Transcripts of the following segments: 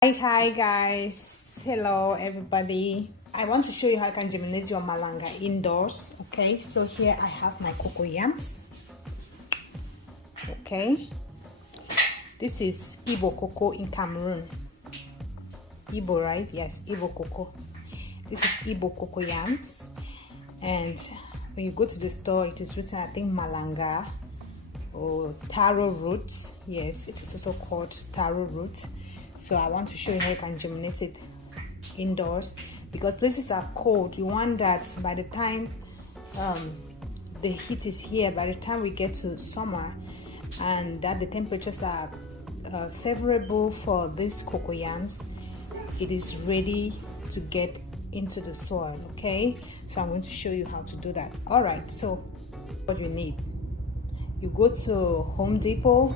Hi guys, hello everybody. I want to show you how you can germinate your malanga indoors. Okay, so here I have my cocoa yams. Okay, this is Igbo cocoa in Cameroon. Igbo, right? Yes, Igbo cocoa. This is Igbo cocoa yams, and when you go to the store, it is written, I think, malanga or taro roots. Yes, it is also called taro roots. So I want to show you how you can germinate it indoors, because places are cold. You want that by the time the heat is here, by the time we get to summer, and that the temperatures are favorable for these cocoa yams, it is ready to get into the soil. Okay, so I'm going to show you how to do that. All right, so what you need, you go to Home Depot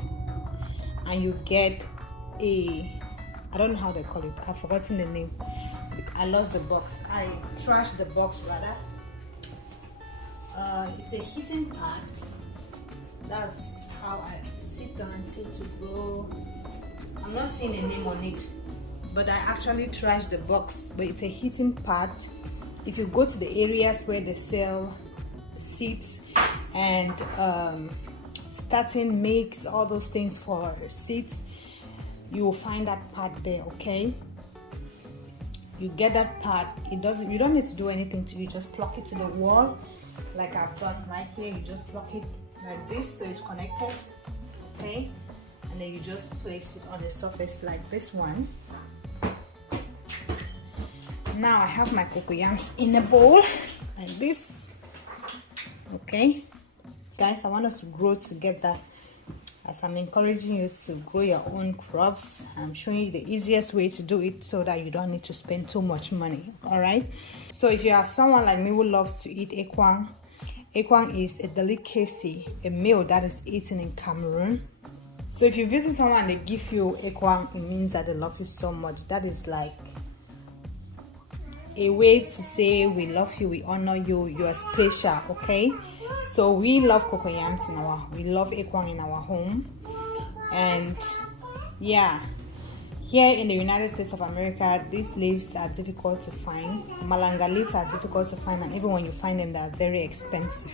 and you get I don't know how they call it, I've forgotten the name. I lost the box. I trashed the box rather. It's a heating pad. That's how I sit on until to grow. I'm not seeing a name on it, but I actually trashed the box. But it's a heating pad. If you go to the areas where they sell seeds and starting mix, all those things for seeds, you will find that pad there. Okay, you get that pad. You don't need to do anything to it. Just plug it to the wall like I've done right here. You just plug it like this so it's connected. Okay, and then you just place it on the surface like this one. Now I have my cocoa yams in a bowl like this. Okay guys, I want us to grow together. As I'm encouraging you to grow your own crops, I'm showing you the easiest way to do it so that you don't need to spend too much money. All right, so if you are someone like me who loves to eat ekwang, ekwang is a delicacy, a meal that is eaten in Cameroon. So if you visit someone and they give you ekwang, it means that they love you so much. That is like a way to say we love you, we honor you, you are special. Okay, so we love cocoa yams we love ekwang in our home. And yeah, here in the United States of America, these leaves are difficult to find. Malanga leaves are difficult to find, and even when you find them, they are very expensive.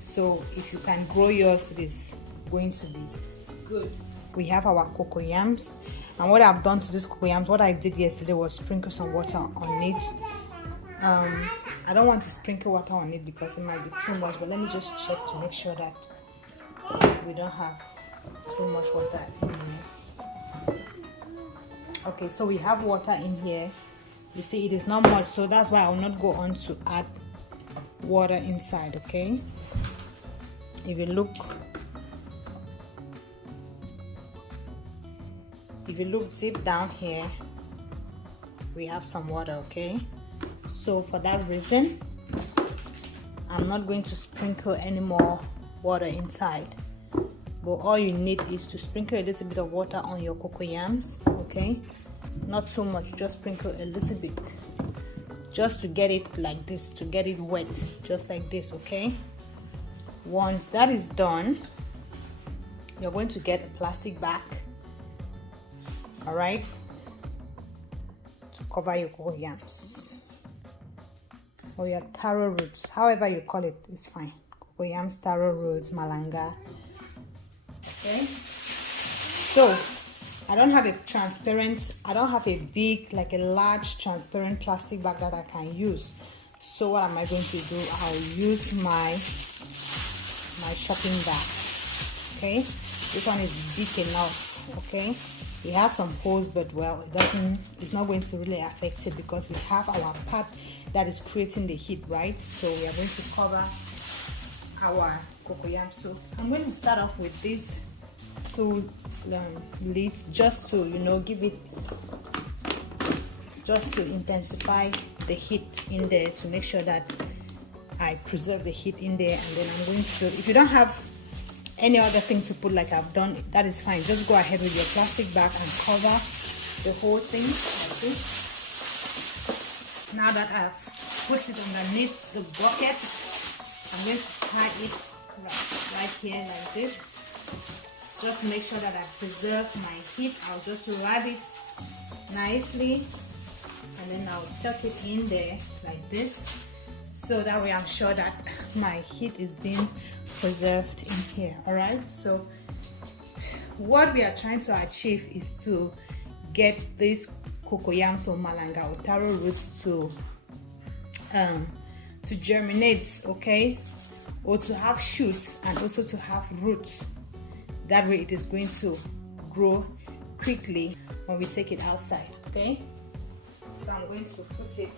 So if you can grow yours, it is going to be good. We have our cocoa yams, and what I've done to these cocoa yams, what I did yesterday was sprinkle some water on it. I don't want to sprinkle water on it because it might be too much, but let me just check to make sure that we don't have too much water in here. Okay, so we have water in here. You see, it is not much, so that's why I will not go on to add water inside. Okay, if you look deep down here, we have some water. Okay, so for that reason, I'm not going to sprinkle any more water inside, but all you need is to sprinkle a little bit of water on your cocoa yams. Okay, not too much, just sprinkle a little bit, just to get it like this, to get it wet, just like this. Okay, once that is done, you're going to get a plastic bag. All right, to cover your cocoa yams or your taro roots, however you call it, is fine. Cocoa yams, taro roots, malanga. Okay, so I don't have a big, like a large transparent plastic bag that I can use. So what am I going to do? I'll use my shopping bag. Okay, this one is big enough. Okay, it has some holes, but well, it's not going to really affect it because we have our pad that is creating the heat, right? So we are going to cover our cocoa yam. So I'm going to start off with these two lids, just to give it, just to intensify the heat in there, to make sure that I preserve the heat in there. And then I'm going to, if you don't have any other thing to put like I've done, that is fine. Just go ahead with your plastic bag and cover the whole thing like this. Now that I've put it underneath the bucket, I'm going to tie it right here like this, just to make sure that I preserve my heat. I'll just wrap it nicely, and then I'll tuck it in there like this, so that way I'm sure that my heat is being preserved in here. All right, so what we are trying to achieve is to get this cocoyams or malanga or taro roots to germinate, okay, or to have shoots and also to have roots. That way it is going to grow quickly when we take it outside. Okay, so I'm going to put it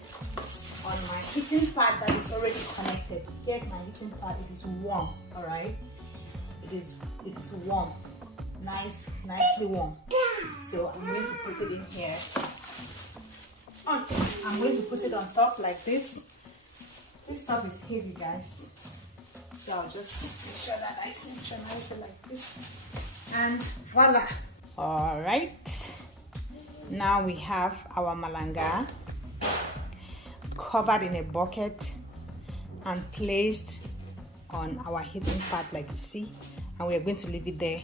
on my heating pad that is already connected. Here's my heating pad. It is warm. All right, it is warm, nicely warm. So I'm going to put it in here. I'm going to put it on top like this. This stuff is heavy, guys, so I'll just make sure that I synchronize it like this, and voila. All right, now we have our malanga covered in a bucket and placed on our heating pad like you see, and we are going to leave it there.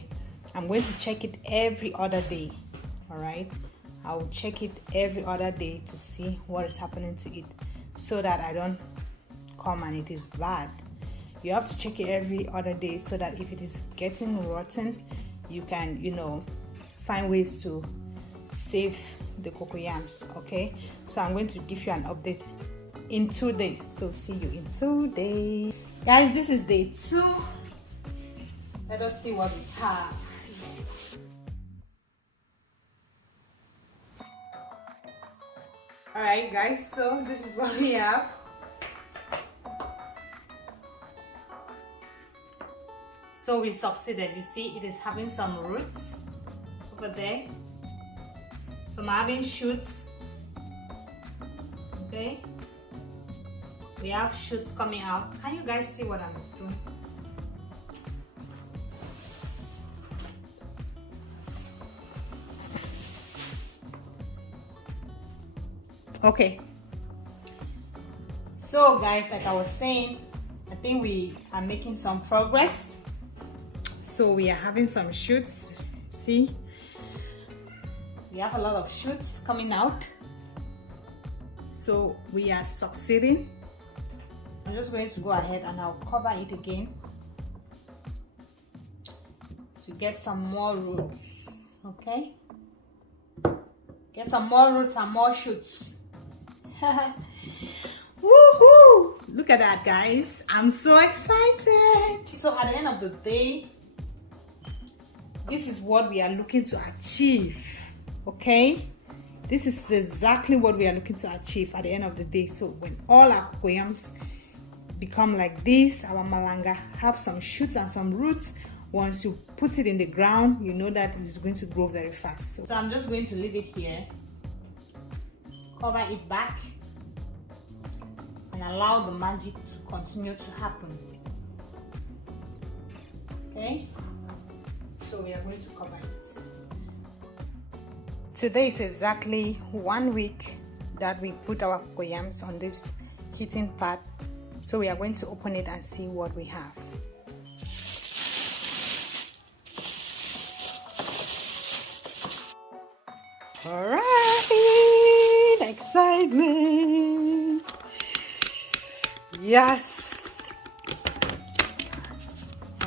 I'm going to check it every other day. All right, I will check it every other day to see what is happening to it, so that I don't come and it is bad. You have to check it every other day, so that if it is getting rotten, you can, you know, find ways to save the cocoyams. Okay, so I'm going to give you an update in 2 days, so see you in 2 days, guys. This is day 2. Let us see what we have. All right, guys, so this is what we have. So we succeeded. You see, it is having some roots over there. Some having shoots. Okay, we have shoots coming out. Can you guys see what I'm doing? Okay, so guys, like I was saying, I think we are making some progress. So we are having some shoots. See, we have a lot of shoots coming out, so we are succeeding. I'm just going to go ahead and I'll cover it again to get some more roots. Okay, get some more roots and more shoots. Woohoo! Look at that, guys. I'm so excited. So at the end of the day, this is what we are looking to achieve. Okay, this is exactly what we are looking to achieve at the end of the day. So when all our cocoyams become like this, our malanga have some shoots and some roots, once you put it in the ground, you know that it is going to grow very fast. So I'm just going to leave it here, cover it back, and allow the magic to continue to happen. Okay, so we are going to cover it. Today is exactly 1 week that we put our cocoyams on this heating pad, so we are going to open it and see what we have. All right, excitement. Yes.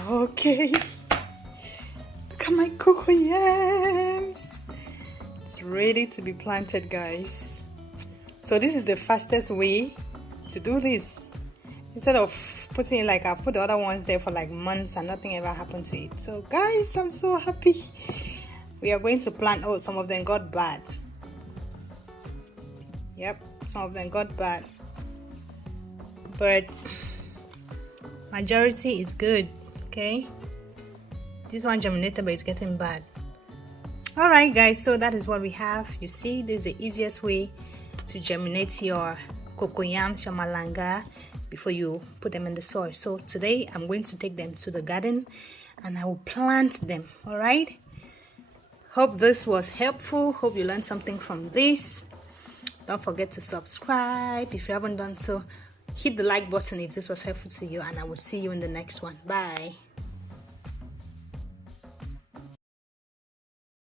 Okay. Look at my cocoyams. It's ready to be planted, guys. So this is the fastest way to do this. Instead of putting it like I put the other ones there for like months and nothing ever happened to it. So guys, I'm so happy. We are going to plant. Oh, some of them got bad. Yep, some of them got bad, but majority is good. Okay, this one germinated but it's getting bad. All right, guys, so that is what we have. You see, this is the easiest way to germinate your cocoyams, your malanga, before you put them in the soil. So today I'm going to take them to the garden and I will plant them. All right, hope this was helpful. Hope you learned something from this. Don't forget to subscribe if you haven't done so. Hit the like button if this was helpful to you, and I will see you in the next one. Bye.